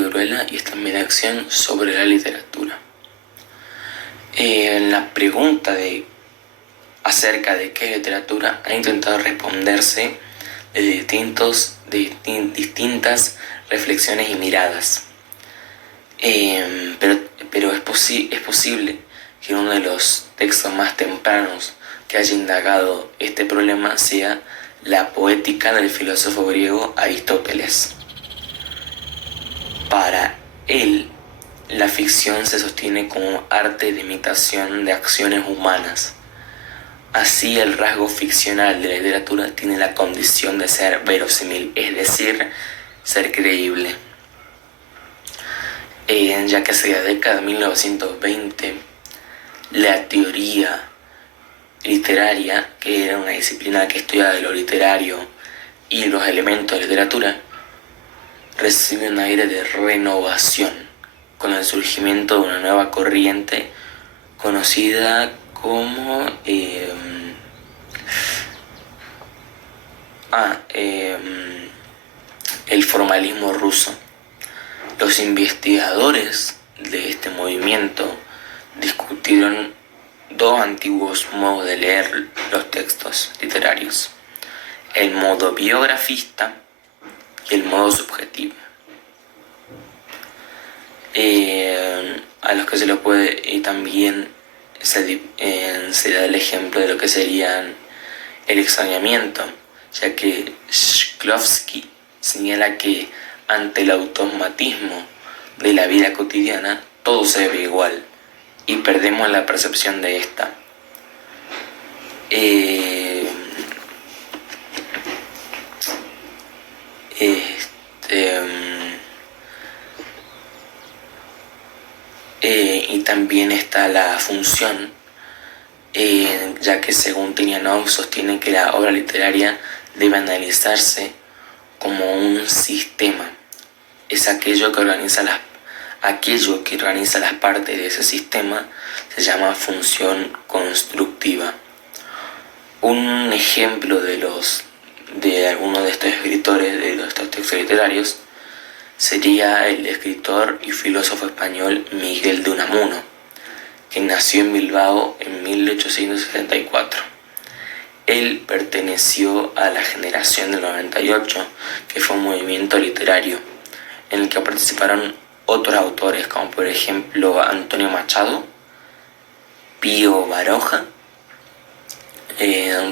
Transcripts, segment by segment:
Gruela y es también acción sobre la literatura. La pregunta acerca de qué es literatura ha intentado responderse de distintas reflexiones y miradas. Pero es posible que uno de los textos más tempranos que haya indagado este problema sea la Poética del filósofo griego Aristóteles. Para él, la ficción se sostiene como arte de imitación de acciones humanas. Así, el rasgo ficcional de la literatura tiene la condición de ser verosímil, es decir, ser creíble. Ya que hacia la década de 1920, la teoría literaria, que era una disciplina que estudiaba lo literario y los elementos de literatura, recibe un aire de renovación con el surgimiento de una nueva corriente conocida como el formalismo ruso. Los investigadores de este movimiento discutieron dos antiguos modos de leer los textos literarios: el modo biografista y el modo subjetivo, a los que se lo puede, y también se da el ejemplo de lo que serían el extrañamiento, ya que Shklovsky señala que ante el automatismo de la vida cotidiana todo se ve igual y perdemos la percepción de esta. Y también está la función, ya que según Tinianov sostiene que la obra literaria debe analizarse como un sistema. Es aquello que organiza las partes de ese sistema, se llama función constructiva. Un ejemplo de alguno de estos escritores de estos textos literarios sería el escritor y filósofo español Miguel de Unamuno, que nació en Bilbao en 1874. Él perteneció a la generación del 98, que fue un movimiento literario en el que participaron otros autores, como por ejemplo Antonio Machado, Pío Baroja,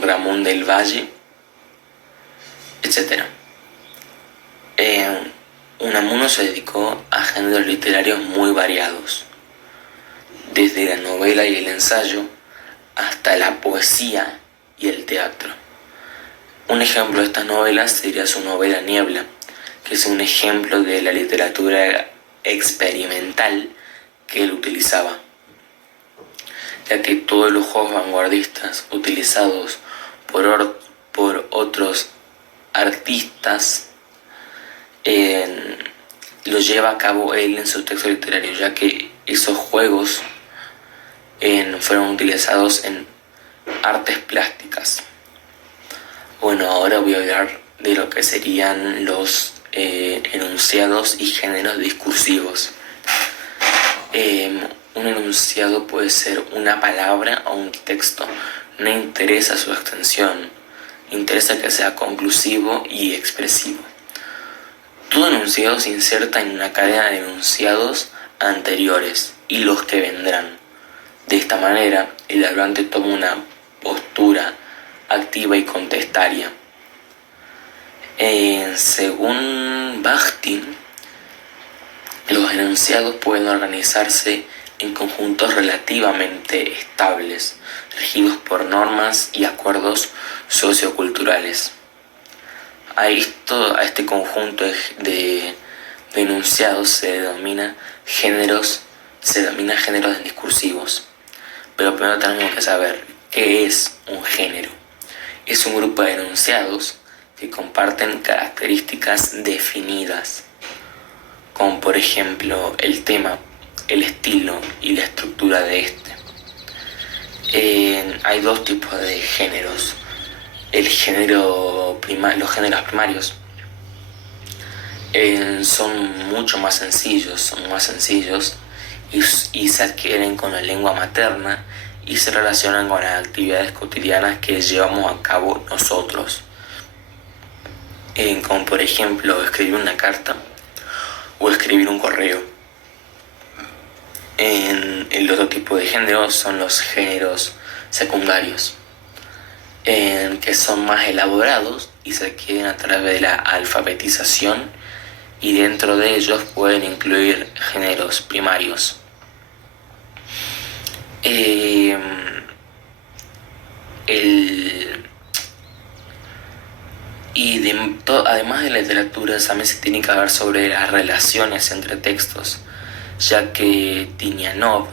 Ramón del Valle, etc. Unamuno se dedicó a géneros literarios muy variados, desde la novela y el ensayo hasta la poesía y el teatro. Un ejemplo de estas novelas sería su novela Niebla, que es un ejemplo de la literatura experimental que él utilizaba, ya que todos los juegos vanguardistas utilizados por otros artistas lo lleva a cabo él en su texto literario, ya que esos juegos fueron utilizados en artes plásticas. Bueno, ahora voy a hablar de lo que serían los enunciados y géneros discursivos. Un enunciado puede ser una palabra o un texto. No interesa su extensión, interesa que sea conclusivo y expresivo. Todo enunciado se inserta en una cadena de enunciados anteriores y los que vendrán. De esta manera, el hablante toma una postura activa y contestaria. Según Bakhtin, los enunciados pueden organizarse en conjuntos relativamente estables, regidos por normas y acuerdos socioculturales. A este conjunto de enunciados se denomina géneros discursivos. Pero primero tenemos que saber qué es un género. Es un grupo de enunciados que comparten características definidas, como por ejemplo el tema, el estilo y la estructura de este. Hay dos tipos de géneros: los géneros primarios son mucho más sencillos, y se adquieren con la lengua materna y se relacionan con las actividades cotidianas que llevamos a cabo nosotros. Como por ejemplo escribir una carta o escribir un correo. El otro tipo de géneros son los géneros secundarios, que son más elaborados y se adquieren a través de la alfabetización, y dentro de ellos pueden incluir géneros primarios. Además de la literatura, también se tiene que hablar sobre las relaciones entre textos, ya que Tinianov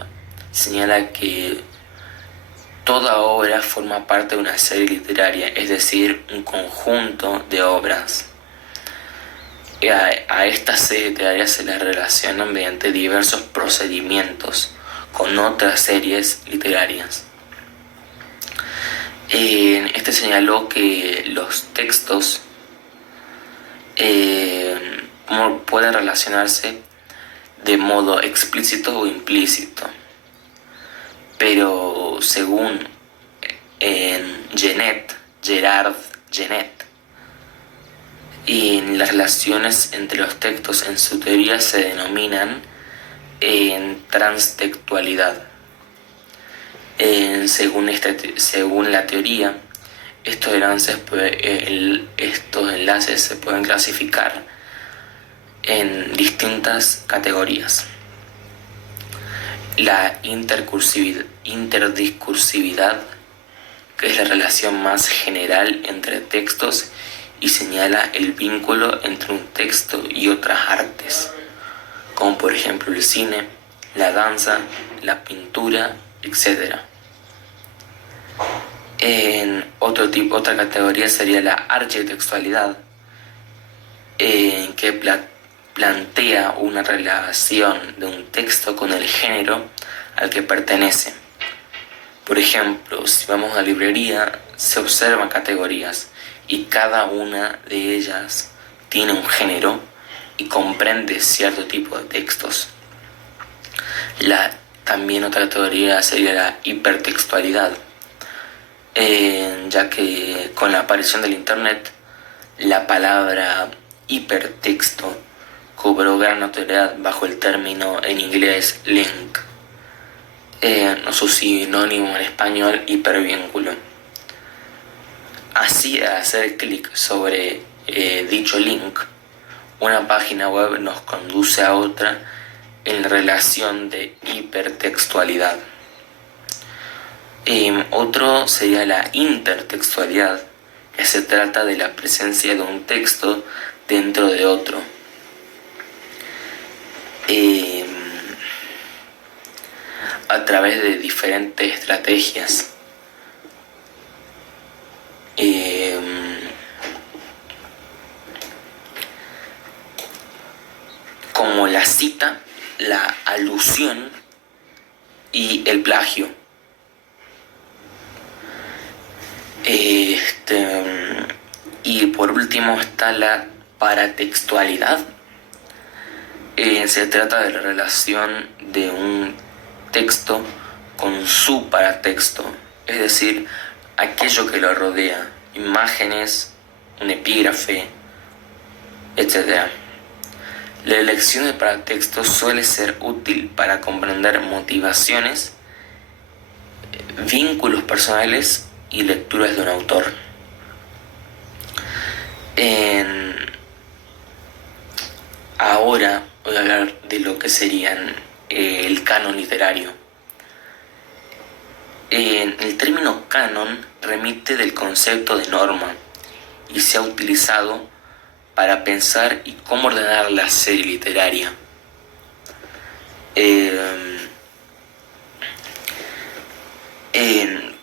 señala que toda obra forma parte de una serie literaria, es decir, un conjunto de obras. A esta serie literaria se la relaciona mediante diversos procedimientos con otras series literarias. Este señaló que los textos pueden relacionarse de modo explícito o implícito, pero según Gerard Genet, las relaciones entre los textos en su teoría se denominan transtextualidad. Según la teoría, estos enlaces se pueden clasificar en distintas categorías. La interdiscursividad, que es la relación más general entre textos y señala el vínculo entre un texto y otras artes, como por ejemplo el cine, la danza, la pintura, etc. Otra categoría sería la architextualidad, que plantea una relación de un texto con el género al que pertenece. Por ejemplo, si vamos a la librería, se observan categorías y cada una de ellas tiene un género y comprende cierto tipo de textos. También otra categoría sería la hipertextualidad, ya que con la aparición del internet, la palabra hipertexto cobró gran notoriedad bajo el término en inglés link, su sinónimo en español hipervínculo. Así, al hacer clic sobre dicho link, una página web nos conduce a otra en relación de hipertextualidad. Otro sería la intertextualidad, que se trata de la presencia de un texto dentro de otro. A través de diferentes estrategias. Como la cita, la alusión y el plagio. Y por último está la paratextualidad. Se trata de la relación de un texto con su paratexto, es decir, aquello que lo rodea, imágenes, un epígrafe, etc. La elección de paratextos suele ser útil para comprender motivaciones, vínculos personales y lecturas de un autor. Ahora voy a hablar de lo que serían el canon literario. El término canon remite del concepto de norma y se ha utilizado para pensar y cómo ordenar la serie literaria.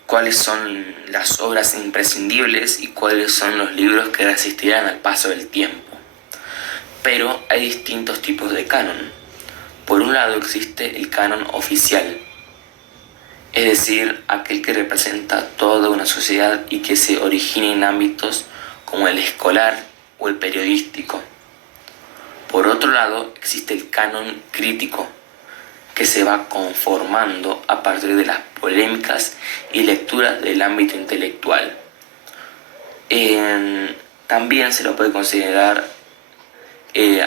Cuáles son las obras imprescindibles y cuáles son los libros que resistirán al paso del tiempo. Pero hay distintos tipos de canon. Por un lado existe el canon oficial, es decir, aquel que representa toda una sociedad y que se origina en ámbitos como el escolar o el periodístico. Por otro lado, existe el canon crítico, que se va conformando a partir de las polémicas y lecturas del ámbito intelectual. También se lo puede considerar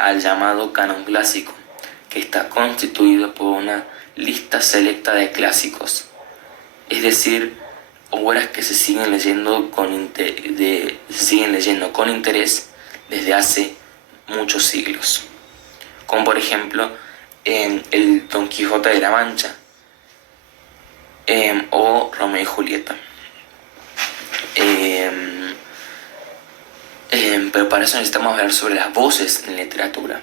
al llamado canon clásico, que está constituido por una lista selecta de clásicos, es decir, obras que se siguen leyendo con interés desde hace muchos siglos, como por ejemplo en el Don Quijote de la Mancha o Romeo y Julieta. Pero para eso necesitamos hablar sobre las voces en literatura.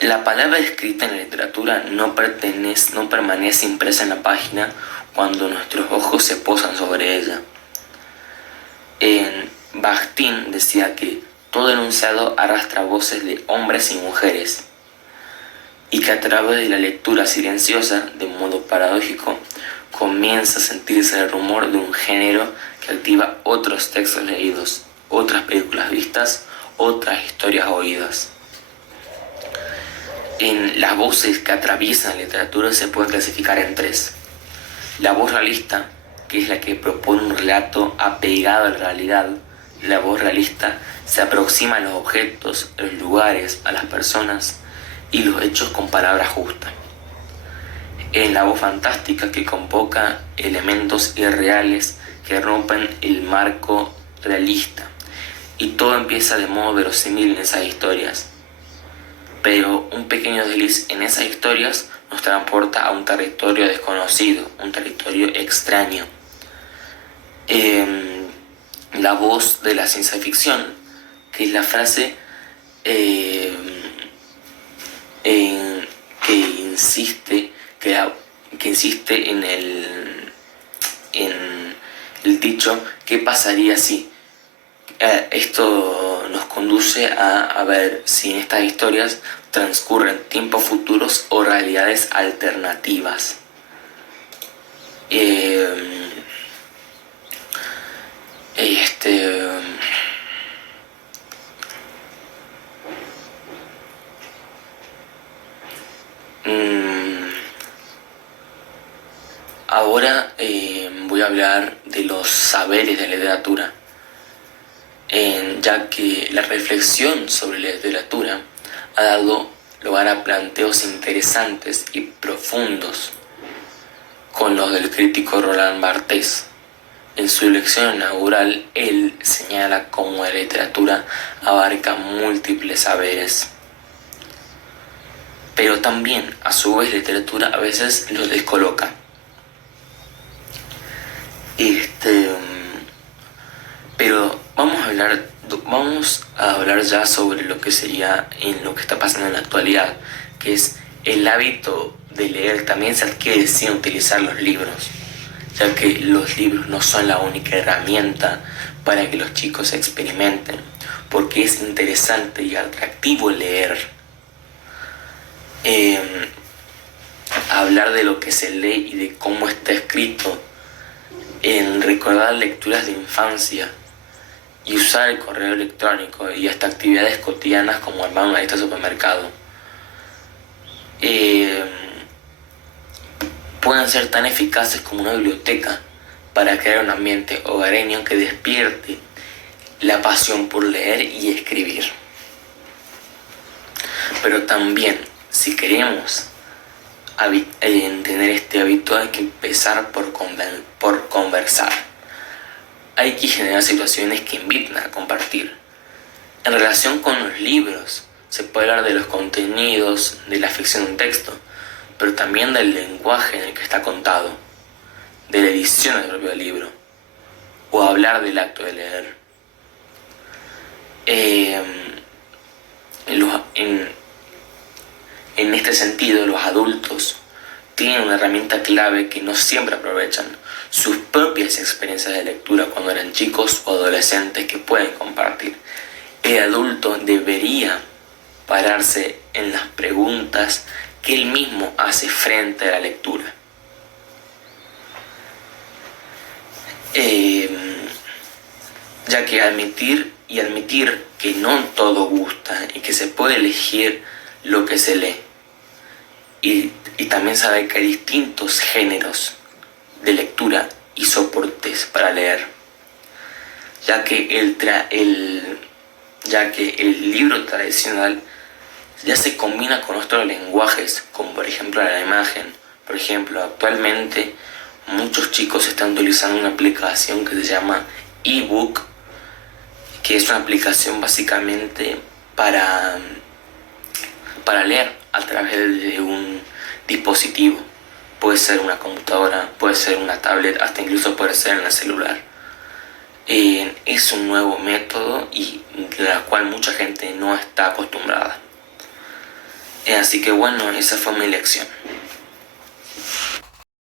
La palabra escrita en la literatura no permanece impresa en la página cuando nuestros ojos se posan sobre ella. Bakhtin decía que todo enunciado arrastra voces de hombres y mujeres, y que a través de la lectura silenciosa, de modo paradójico, comienza a sentirse el rumor de un género que activa otros textos leídos, otras películas vistas, otras historias oídas. En las voces que atraviesan la literatura se pueden clasificar en tres. La voz realista, que es la que propone un relato apegado a la realidad. La voz realista se aproxima a los objetos, a los lugares, a las personas y los hechos con palabras justas. En la voz fantástica, que convoca elementos irreales que rompen el marco realista, y todo empieza de modo verosímil en esas historias. Pero un pequeño desliz en esas historias nos transporta a un territorio desconocido, un territorio extraño. La voz de la ciencia ficción, que es la frase que insiste en el dicho ¿qué pasaría si? Esto nos conduce a ver si en estas historias transcurren tiempos futuros o realidades alternativas. Ahora voy a hablar de los saberes de la literatura, ya que la reflexión sobre la literatura ha dado lugar a planteos interesantes y profundos, con los del crítico Roland Barthes. En su lección inaugural, él señala cómo la literatura abarca múltiples saberes. Pero también, a su vez, la literatura a veces los descoloca. Pero vamos a hablar ya sobre lo que sería en lo que está pasando en la actualidad, que es el hábito de leer. También se adquiere sin utilizar los libros, ya que los libros no son la única herramienta para que los chicos experimenten, porque es interesante y atractivo leer. Hablar de lo que se lee y de cómo está escrito, en recordar lecturas de infancia y usar el correo electrónico y hasta actividades cotidianas como armar una lista de supermercado pueden ser tan eficaces como una biblioteca para crear un ambiente hogareño que despierte la pasión por leer y escribir. Pero también, si queremos tener este hábito, hay que empezar por conversar. Hay que generar situaciones que inviten a compartir. En relación con los libros, se puede hablar de los contenidos, de la ficción de un texto, pero también del lenguaje en el que está contado, de la edición del propio libro, o hablar del acto de leer. En este sentido, los adultos tienen una herramienta clave que no siempre aprovechan: sus propias experiencias de lectura cuando eran chicos o adolescentes que pueden compartir. El adulto debería pararse en las preguntas que él mismo hace frente a la lectura. Ya que admitir y admitir que no todo gusta y que se puede elegir lo que se lee. Y también saber que hay distintos géneros de lectura y soportes para leer, ya que el libro tradicional ya se combina con otros lenguajes, como por ejemplo la imagen. Por ejemplo, actualmente muchos chicos están utilizando una aplicación que se llama ebook, que es una aplicación básicamente para leer a través de un dispositivo. Puede ser una computadora, puede ser una tablet, hasta incluso puede ser en el celular. Es un nuevo método y de la cual mucha gente no está acostumbrada. Así que bueno, esa fue mi lección.